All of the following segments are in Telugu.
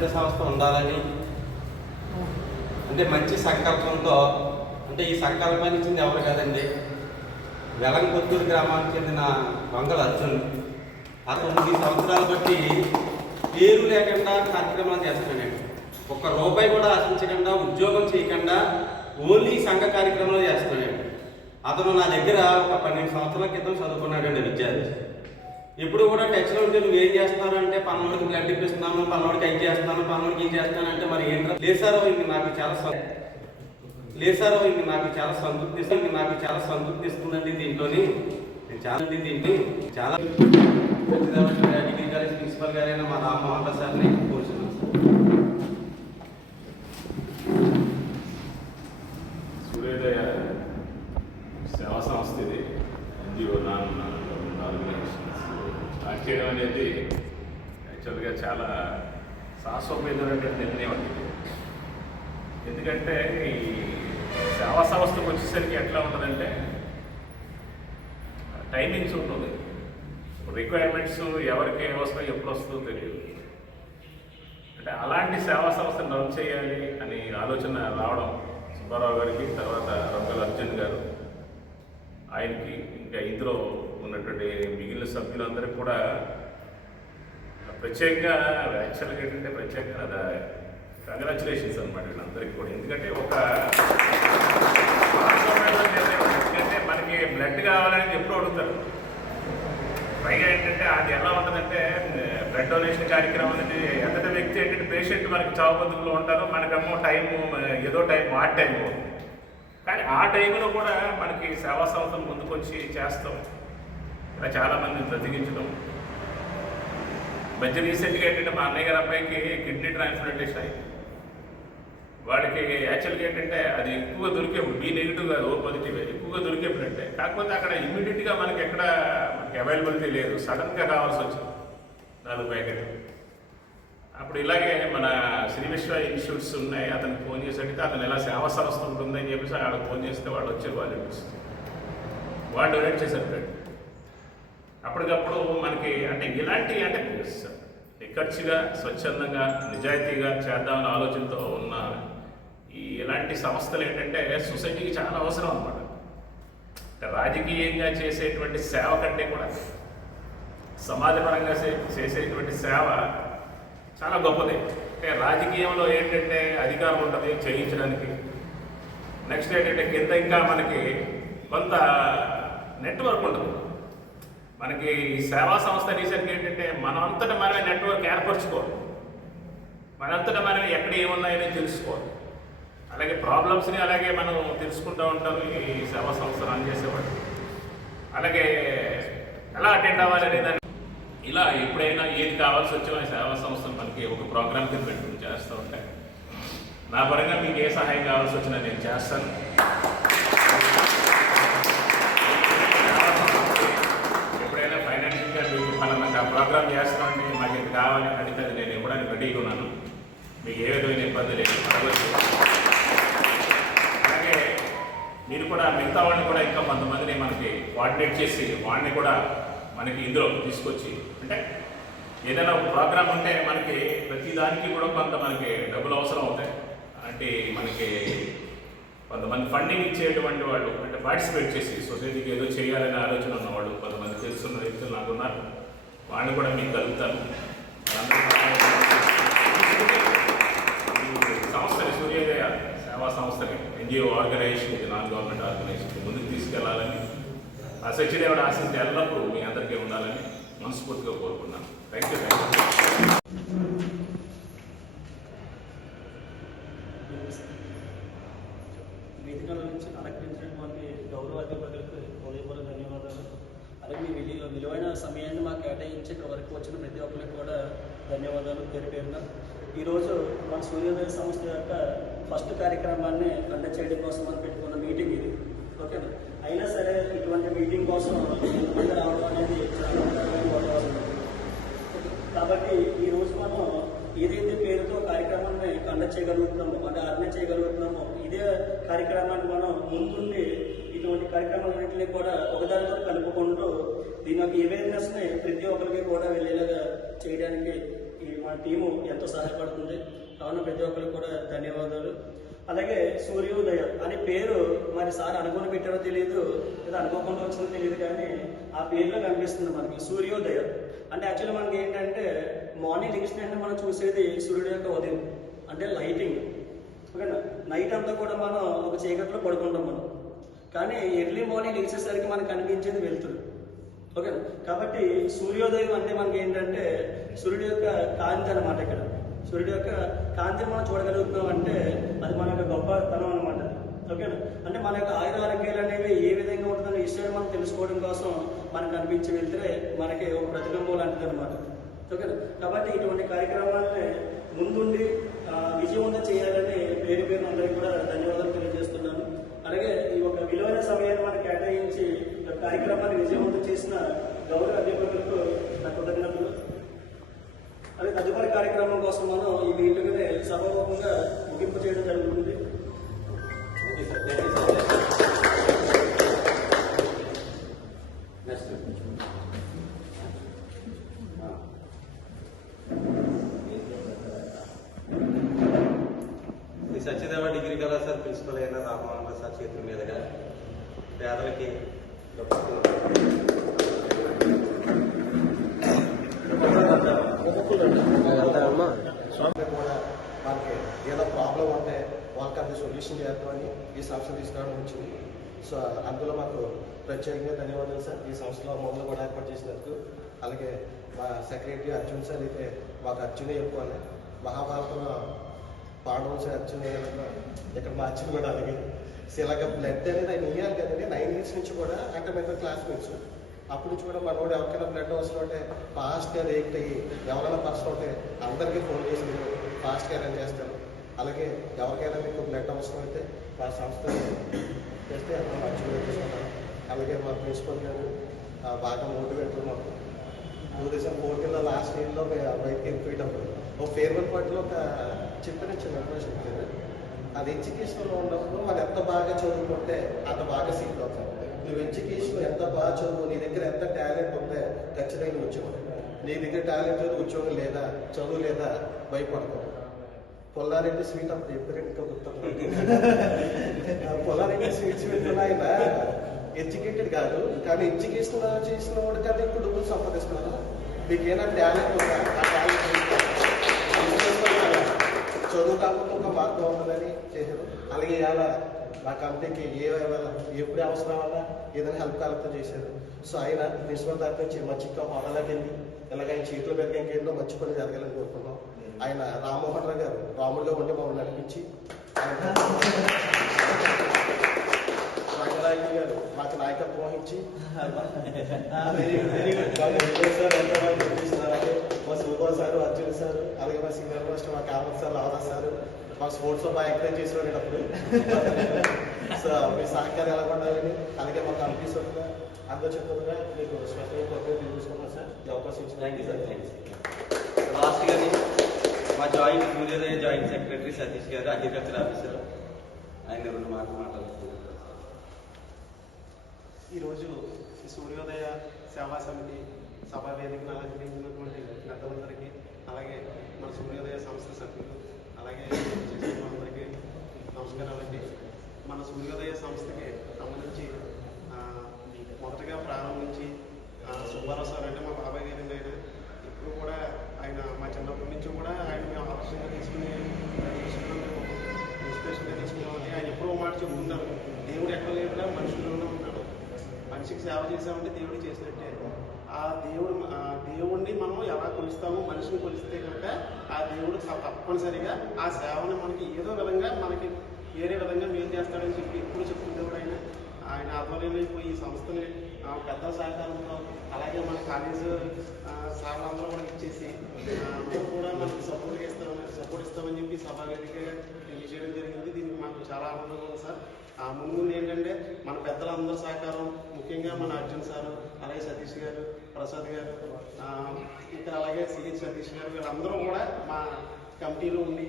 విద్యా సంస్థ ఉండాలని అంటే మంచి సంకల్పంతో అంటే ఈ సంకల్పాన్ని ఇచ్చింది ఎవరు కదండి, వెలంకొత్తూరు గ్రామానికి చెందిన వంగల అర్జున్. ఆ 9 సంవత్సరాలు బట్టి పేరు లేకుండా కార్యక్రమాలు చేస్తున్నాడు. ఒక్క రూపాయి కూడా ఆశించకుండా, ఉద్యోగం చేయకుండా ఓన్లీ సంఘ కార్యక్రమాలు చేస్తున్నాడు. అతను నా దగ్గర ఒక 12 సంవత్సరాల క్రితం చదువుకున్నాడండి విద్యార్థి. ఎప్పుడు కూడా టచ్లో ఉంటే నువ్వు ఏం చేస్తున్నారు అంటే పన్నోడికి బ్లడ్ ఇప్పిస్తున్నాను, పన్నోడికి అవి చేస్తాను, పన్నోడికి ఇది చేస్తాను అంటే మరి ఏంటో లేసారో ఇంక నాకు చాలా సంతృప్తి ఇస్తుందండి. దీంట్లోని దీన్ని చాలా డిగ్రీ కాలేజ్ ప్రిన్సిపల్ గారైన మా రామ్మోహన్ రావు సార్ని కోరుచున్నాను. సూర్యోదయ సేవా సంస్థ ఇది ఎన్జిఓ ఆర్గనైజేషన్స్ స్టార్ట్ చేయడం అనేది యాక్చువల్గా చాలా సాహసోపేతమైనటువంటి నిర్ణయం అండి. ఎందుకంటే ఈ సేవా సంస్థకు వచ్చేసరికి ఎట్లా ఉంటుందంటే టైమింగ్స్ ఉంటుంది. రిక్వైర్మెంట్స్ ఎవరికి వస్తాయో ఎప్పుడు వస్తుందో తెలియదు. అంటే అలాంటి సేవా సంస్థను రన్ చేయాలి అని ఆలోచన రావడం సుబ్బారావు గారికి, తర్వాత వంగల అర్జున్ గారు, ఆయనకి, ఇంకా ఇందులో ఉన్నటువంటి మిగిలిన సభ్యులందరికీ కూడా ప్రత్యేకంగా యాక్చువల్గా ఏంటంటే ప్రత్యేకంగా కంగ్రాచులేషన్స్ అనమాట వీళ్ళందరికీ కూడా. ఎందుకంటే ఒక ఎందుకంటే మనకి బ్లడ్ కావాలని ఎప్పుడు అడుగుతారు. పైగా ఏంటంటే అది ఎలా ఉంటుందంటే బ్లడ్ డొనేషన్ కార్యక్రమం అనేది ఎంతటి వ్యక్తి ఏంటంటే పేషెంట్ మనకి చావు బతుకులో ఉంటారు, మనకేమో టైము ఏదో టైం ఆడ్ టైము. కానీ ఆ టైంలో కూడా మనకి సేవా సంస్థలు ముందుకొచ్చి చేస్తాం, ఇలా చాలామందిని బ్రతికించడం. మధ్య రీసెంట్గా ఏంటంటే మా అన్నయ్య గారి అబ్బాయికి కిడ్నీ ట్రాన్స్ప్లాంటేషన్ అయింది. వాడికి యాక్చువల్గా ఏంటంటే అది ఎక్కువగా దొరికే బి నెగిటివ్ కాదు, ఓ పాజిటివ్ ఎక్కువగా దొరికే బ్లడ్. కాకపోతే అక్కడ ఇమ్మీడియట్గా మనకి ఎక్కడ మనకి అవైలబిలిటీ లేదు, సడన్గా కావాల్సి వచ్చింది 4 ప్యాకెట్లు. అప్పుడు ఇలాగే మన శ్రీ విశ్వ ఇన్స్టిట్యూట్స్ ఉన్నాయి, అతనికి ఫోన్ చేసి అడిగితే అతను ఎలా సేవా సంస్థ ఉంటుందని చెప్పేసి వాళ్ళకి ఫోన్ చేస్తే వాళ్ళు వచ్చారు, వాళ్ళు డొనేట్ చేశారు బ్లడ్. అప్పటికప్పుడు మనకి అంటే ఇలాంటి అంటే నిక్కచ్చిగా స్వచ్ఛందంగా నిజాయితీగా చేద్దామన్న ఆలోచనతో ఉన్న ఈ ఇలాంటి సంస్థలు ఏంటంటే సొసైటీకి చాలా అవసరం అన్నమాట. రాజకీయంగా చేసేటువంటి సేవ కంటే కూడా సమాజపరంగా చేసేటువంటి సేవ చాలా గొప్పది. అంటే రాజకీయంలో ఏంటంటే అధికారం ఉంటుంది చేయించడానికి, నెక్స్ట్ ఏంటంటే కింద ఇంకా మనకి కొంత నెట్వర్క్ ఉంటుంది. మనకి సేవా సంస్థ అనేసరికి ఏంటంటే మనంతటా మనమే నెట్వర్క్ ఏర్పరచుకోవాలి, మనంతటా మనం ఎక్కడ ఏమున్నాయని తెలుసుకోవాలి. అలాగే ప్రాబ్లమ్స్ని అలాగే మనం తెలుసుకుంటూ ఉంటారు ఈ సేవా సంస్థ రన్ చేసేవాళ్ళు. అలాగే ఎలా అటెండ్ అవ్వాలనే దాన్ని ఇలా ఎప్పుడైనా ఏది కావాల్సి వచ్చినా సేవా సంస్థలు మనకి ఒక ప్రోగ్రామ్ కింద పెట్టుకుని చేస్తూ ఉంటాయి. నా పరంగా మీకు ఏ సహాయం కావాల్సి వచ్చినా నేను చేస్తాను. ఎప్పుడైనా ఫైనాన్షియల్గా మీకు మనం ఆ ప్రోగ్రామ్ చేస్తామంటే మాకు ఇది కావాలని అడిగితే నేను ఇవ్వడానికి రెడీగా ఉన్నాను. మీకు ఏ విధమైన ఇబ్బంది లేదు, అడగచ్చు. అలాగే మీరు కూడా మిగతా వాళ్ళని కూడా ఇంకా కొంతమందిని మనకి కోఆర్డినేట్ చేసి వాడిని కూడా మనకి ఇందులో తీసుకొచ్చి, అంటే ఏదైనా ఒక ప్రోగ్రామ్ ఉంటే మనకి ప్రతి దానికి కూడా కొంత మనకి డబ్బులు అవసరం అవుతాయి. అంటే మనకి కొంతమంది ఫండింగ్ ఇచ్చేటువంటి వాళ్ళు అంటే పార్టిసిపేట్ చేసి సొసైటీకి ఏదో చేయాలనే ఆలోచన ఉన్నవాళ్ళు కొంతమంది తెలుసున్న వ్యక్తులు నాకు ఉన్నారు, వాళ్ళని కూడా మీకు కలుగుతాను. సంస్థని సూర్యోదయ సేవా సంస్థని ఎన్జిఓ ఆర్గనైజేషన్, ఇది నాన్ గవర్నమెంట్ ఆర్గనైజేషన్ ముందుకు తీసుకెళ్లాలని ఆ సత్యదేవుడు ఆశిస్తే ఎల్లప్పుడూ మీ అందరికీ ఉండాలని మనస్ఫూర్తిగా కోరుకున్నాను. Thank you. వేదికల నుంచి అలంకరించినటువంటి గౌరవ అధిపతులకు హృదయపూర్వక ధన్యవాదాలు. అలాగే మీ విలువైన సమయాన్ని మాకు కేటాయించి ఇక్కడ వరకు వచ్చిన ప్రతి ఒక్కరికి కూడా ధన్యవాదాలు పేరు పేరున. ఈరోజు మన సూర్యోదయ సంస్థ యొక్క ఫస్ట్ కార్యక్రమాన్ని కండక్ట్ చేయడం కోసం మనం పెట్టుకున్న మీటింగ్ ఇది, ఓకేనా. అయినా సరే ఇటువంటి మీటింగ్ కోసం ఎంతమంది రావడం అనేది చాలా వాతావరణం. కాబట్టి ఈరోజు మనం ఏదైతే పేరుతో కార్యక్రమాన్ని కండక్ట్ చేయగలుగుతున్నామో అంటే ఆర్గనైజ్ చేయగలుగుతున్నామో ఇదే కార్యక్రమాన్ని మనం ముందుండి ఇటువంటి కార్యక్రమాలన్నింటినీ కూడా ఒకదానితో కలుపుకుంటూ దీని యొక్క అవేర్నెస్ని ప్రతి ఒక్కరికి కూడా వెళ్ళేలాగా చేయడానికి ఈ మా టీము ఎంతో సహాయపడుతుంది. కావున ప్రతి ఒక్కరికి కూడా ధన్యవాదాలు. అలాగే సూర్యోదయ అనే పేరు మరి సార్ అనుకుని పెట్టారో తెలియదు, లేదా అనుకోకుండా వచ్చిందో తెలియదు, కానీ ఆ పేరులో కనిపిస్తుంది మనకి సూర్యోదయ. అంటే యాక్చువల్లీ మనకి ఏంటంటే మార్నింగ్ లెగిసినట్టు మనం చూసేది సూర్యుడు యొక్క ఉదయం, అంటే లైటింగ్. ఓకేనా, నైట్ అంతా కూడా మనం ఒక చీకట్లో పడుకుంటాం మనం, కానీ ఎర్లీ మార్నింగ్ లేచేసరికి మనకు కనిపించేది వెలుతురు. ఓకేనా, కాబట్టి సూర్యోదయం అంటే మనకి ఏంటంటే సూర్యుడు యొక్క కాంతి అనమాట. ఇక్కడ సూర్యుడు యొక్క కాంతిని మనం చూడగలుగుతున్నాం అంటే అది మన యొక్క గొప్పతనం అనమాట. ఓకేనా, అంటే మన యొక్క ఆయురారోగ్యాలు అనేవి ఏ విధంగా ఉంటుందనే విషయాన్ని మనం తెలుసుకోవడం కోసం మనకు కనిపించి వెళ్తే మనకి ఒక ప్రతిబింబం లాంటిది అనమాట. ఓకేనా, కాబట్టి ఇటువంటి కార్యక్రమాలని ముందుండి విజయవంతం చేయాలని పేరు పేరు అందరికీ కూడా ధన్యవాదాలు తెలియజేస్తున్నాను. అలాగే ఈ ఒక విలువైన సమయాన్ని మనకు కేటాయించి కార్యక్రమాన్ని విజయవంతం చేసిన గౌరవ అధ్యాపకులకు నా కృతజ్ఞతలు. అలాగే తదుపరి కార్యక్రమం కోసం మనం ఈ మీటింగ్ని సభాముఖంగా ముగింపు చేయడం జరుగుతుంది. ఈ సత్యదేవ డిగ్రీ కళాశాల ప్రిన్సిపల్ అయిన రామమోహన్ ప్రసాద్ చేతుల మీదుగా పేదలకి స్వామి కూడా వాళ్ళకి ఏదో ప్రాబ్లం ఉంటే వాళ్ళకి అది సొల్యూషన్ చేద్దామని ఈ సంస్థ తీసుకురావడం వచ్చింది. సో అందులో మాకు ప్రత్యేకంగా ధన్యవాదాలు సార్, ఈ సంస్థలో మమ్మల్ని కూడా ఏర్పాటు చేసినందుకు. అలాగే మా సెక్రటరీ అర్జున్ సార్ అయితే మాకు అర్జునే చెప్పుకోవాలి, మహాభారతంలో పాండవులు సార్ అర్జున్ ఇక్కడ మా అర్జున్ కూడా అలాగే. సో ఇలాగ బ్లడ్ అనేది ఆయన ఇవ్వాలి కదండి. 9 years నుంచి కూడా అంటే మేము క్లాస్మేట్స్. అప్పుడు నుంచి కూడా మనోడు ఎవరికైనా బ్లడ్ అవసరం ఉంటే ఫాస్ట్గా రియాక్ట్ అయ్యి ఎవరైనా పర్సన్ ఉంటే అందరికీ ఫోన్ చేసి ఫాస్ట్గా అరేంజ్ చేస్తారు. అలాగే ఎవరికైనా మీకు బ్లడ్ అవసరం అయితే మా సంస్థ చేస్తే అక్కడ మంచిగా తీసుకుంటారు. అలాగే మా ప్రిన్సిపల్ గారు బాగా మోటివేటర్ మాకు 2014 లాస్ట్ ఇయర్లో బయటకి వెళ్ళిపోయేటప్పుడు ఒక ఫేర్వెల్ పార్టీలో ఒక చిన్న ఇన్ఫర్మేషన్ ఇచ్చారు. అది ఎడ్యుకేషన్లో ఉన్నప్పుడు మనం ఎంత బాగా చదువుకుంటే అంత బాగా సీట్ అవుతాం. నువ్వు ఎడ్యుకేషన్ ఎంత బాగా చదువు, నీ దగ్గర ఎంత టాలెంట్ ఉంటే ఖచ్చితంగా ఉద్యోగం. నీ దగ్గర టాలెంట్ లేదు, ఉద్యోగం లేదా, చదువు లేదా, భయపడతావు. పొల్లారెడ్డి స్వీట్ అప్పుడు చెప్పారు, ఇంకా గుర్తుంది. పొల్లారెడ్డి స్వీట్స్ పెట్టుకున్న ఆయన ఎడ్యుకేటెడ్ కాదు, కానీ ఎడ్యుకేషన్ చేసిన వాడు కానీ ఇప్పుడు డబ్బులు సంపాదిస్తున్నారు. మీకు ఏమైనా టాలెంట్ ఉందా, ఆ టాలెంట్ చదువు కాకుండా ఒక మార్గం ఉంటుందని చేశారు. అలాగే ఇవాళ మా కంపెనీకి ఎప్పుడు అవసరం వల్ల ఏదైనా హెల్ప్ కాలతో చేశారు. సో ఆయన ప్రిన్సిపల్ తరఫు నుంచి మంచి హోదాలోకి వెళ్ళి ఇలాగ ఆయన చేతులు పెరిగే ఏంటో మంచి పని జరగాలని కోరుకున్నాం. ఆయన రామ్మోహన్ రావు గారు రాములుగా ఉండి మమ్మల్ని నడిపించి, రంగనాయకులు గారు మాకు నాయకత్వం వహించి అలాగే మా సూపర్ సార్ అర్జున్ సార్, అలాగే మా సీనియర్ మాస్టర్ మా కామత్ సార్ లావదా సార్ మా స్పోర్ట్స్ లో బాగా ఎంకరేజ్ చేసేవాడు అప్పుడు. సో మీ సహకారం ఎలా ఉండాలని, అలాగే మా కంపెనీస్ అందరూ చెప్తుందిగా మీకు స్పెషల్ కోఆపరేట్ తీసుకున్నాం సార్. ఈ అవకాశం ఇచ్చిన thank you sir. Thank you. Last గారి మా సూర్యోదయ జాయింట్ సెక్రటరీ సతీష్ గారు, అగ్రికల్చర్ ఆఫీసర్, ఆయన 2 మాట్లాడుతున్నారు. ఈరోజు ఈ సూర్యోదయ సేవా సమితి సభా వేదికను అలంకరించినటువంటి పెద్దలందరికీ, అలాగే మన సూర్యోదయ సంస్థ సభ్యులు, అలాగే అందరికీ నమస్కారాలండి. మన సూర్యోదయ సంస్థకి సంబంధించి మొదటగా ప్రారంభించి సుబ్బారావు సార్ అంటే మా బాబాయ్ గారి ఆయన ఇప్పుడు కూడా ఆయన మా చిన్నప్పటి నుంచి కూడా ఆయన మేము ఆదర్శంగా తీసుకుని ఇన్స్పిరేషన్గా తీసుకున్నామని ఆయన ఎప్పుడో మాట చెప్తున్నారు. దేవుడు ఎక్కడ లేకుండా మనుషుల్లోనే ఉన్నాడు. మనిషికి సేవ చేసామంటే దేవుడు చేసినట్టే. ఆ దేవుడిని మనం ఎలా కొలుస్తామో, మనిషిని కొలిస్తే కనుక ఆ దేవుడు తప్పనిసరిగా ఆ సేవని మనకి ఏదో విధంగా మనకి వేరే విధంగా మేలు చేస్తాడని చెప్పి ఎప్పుడు చెప్తుండేవాడు ఆయన ఆధ్వర్యంలో ఇప్పుడు ఈ సంస్థని పెద్ద సహకారంతో, అలాగే మన కాలేజ్ సార్లందరూ కూడా ఇచ్చేసి అందరూ కూడా మనకి సపోర్ట్ ఇస్తామని చెప్పి సభావేదికగా తెలియజేయడం జరిగింది. దీనికి మాకు చాలా ఆనందంగా ఉంది సార్. ముందు ఏంటంటే మన పెద్దలందరూ సహకారం, ముఖ్యంగా మన అర్జున్ సారు, అలాగే సతీష్ గారు, ప్రసాద్ గారు, ఇక్కడ అలాగే సిహెచ్ సతీష్ గారు, వీళ్ళందరూ కూడా మా కమిటీలో ఉండి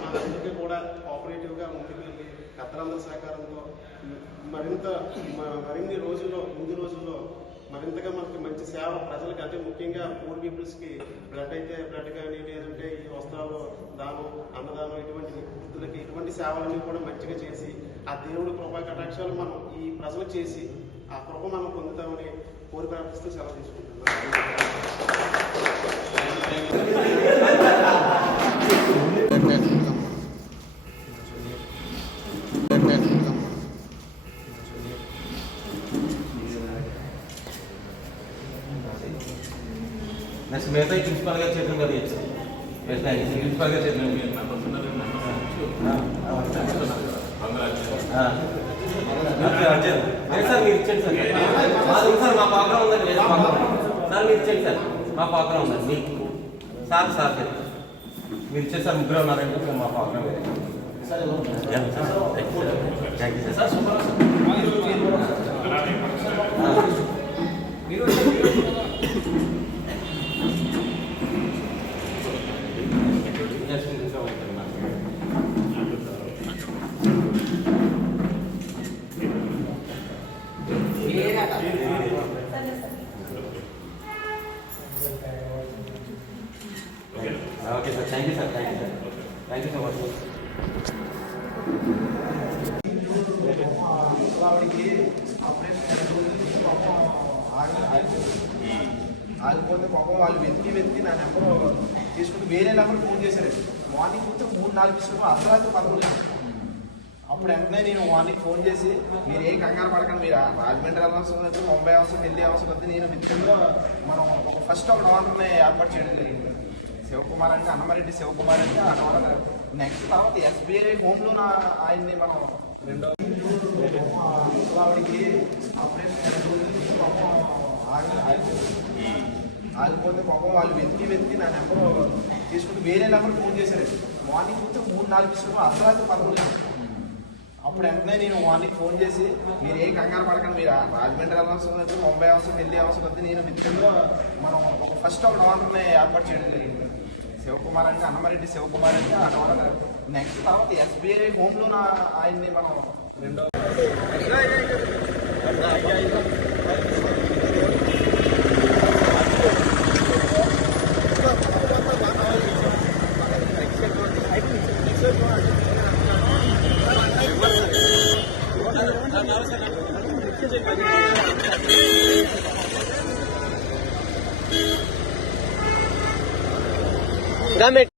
మా అందరికీ కూడా కోఆపరేటివ్గా ముందుకు వెళ్ళి పెద్దలందరి సహకారంతో మరిన్ని రోజుల్లో ముందు రోజుల్లో మరింతగా మనకి మంచి సేవ ప్రజలకు, అంటే ముఖ్యంగా పూర్ పీపుల్స్కి బ్లడ్ అయితే బ్లడ్ కానీ, లేదంటే ఈ వస్త్రాలు దానం, అన్నదానం, ఇటువంటి వృద్ధులకి ఇటువంటి సేవలన్నీ కూడా మంచిగా చేసి ఆ దేవుడి కృపా కటాక్షాలు మనం ఈ ప్రజలకు చేసి ఆ కృప మనం పొందుతామని కోరి ప్రార్థిస్తూ సెలవు తీసుకుంటున్నాం. నెక్స్ట్ మిగతా ప్రిన్సిపల్ గారు చేతులు కదా ప్రిన్సిపల్ గారు చేతులు సార్ మీరు ఇచ్చేయండి సార్ సార్ మా ప్రోగ్రామ్ ఉందండి సార్ మీరు ఇచ్చేయండి సార్ మా ప్రోగ్రామ్ ఉందండి మీకు సార్ సార్ మీరు ఇచ్చేది సార్ ముగ్గురు ఉన్నారంటే మా program thank you sir super okay sir thank you sir thank you so much ఆగిపోతే పాపం వాళ్ళు వెతికి నా నెంబర్ తీసుకుని వేరే నెంబర్ ఫోన్ చేశారు. మార్నింగ్ కూర్చో 3-4 తీసుకుని అర్ధరాత్రి 11. అప్పుడు వెంటనే నేను మార్నింగ్ ఫోన్ చేసి మీరు ఏ కంగారు పడకండి, మీరు రాజమండ్రి అవసరం లేదు, ముంబై అవసరం, ఢిల్లీ అవసరం లేదు, నేను విత్తుల్లో మనం ఫస్ట్ ఒక డోనర్ని ఏర్పాటు చేయడం జరిగింది. శివకుమార్ అంటే అన్నమరెడ్డి శివకుమార్ అంటే ఆ డోనర్. నెక్స్ట్ తర్వాత SBI హోమ్ లోన్ ఆయన్ని మనం రెండో ఆవిడికి ఆగిపోతే పాపం వాళ్ళు వెతికి నా నెంబర్ తీసుకుని వేరే నెంబర్ ఫోన్ చేశారు. మార్నింగ్ కూర్చో 3-4 తీసుకుని అర్ధరాత్రి 11. అప్పుడు వెంటనే నేను మార్నింగ్ ఫోన్ చేసి మీరు ఏ కంగారు పడకండి, మీరు రాజమండ్రి అవసరం లేదు, ముంబై అవసరం, ఢిల్లీ అవసరం లేదు, నేను విత్తుల్లో మనం ఫస్ట్ ఒక డోనర్ని ఏర్పాటు చేయడం జరిగింది. శివకుమార్ అంటే అన్నమరెడ్డి శివకుమార్ అంటే ఆ డోనర్. నెక్స్ట్ తర్వాత SBI హోమ్ లోన్ ఆయన్ని మనం రెండో Dame.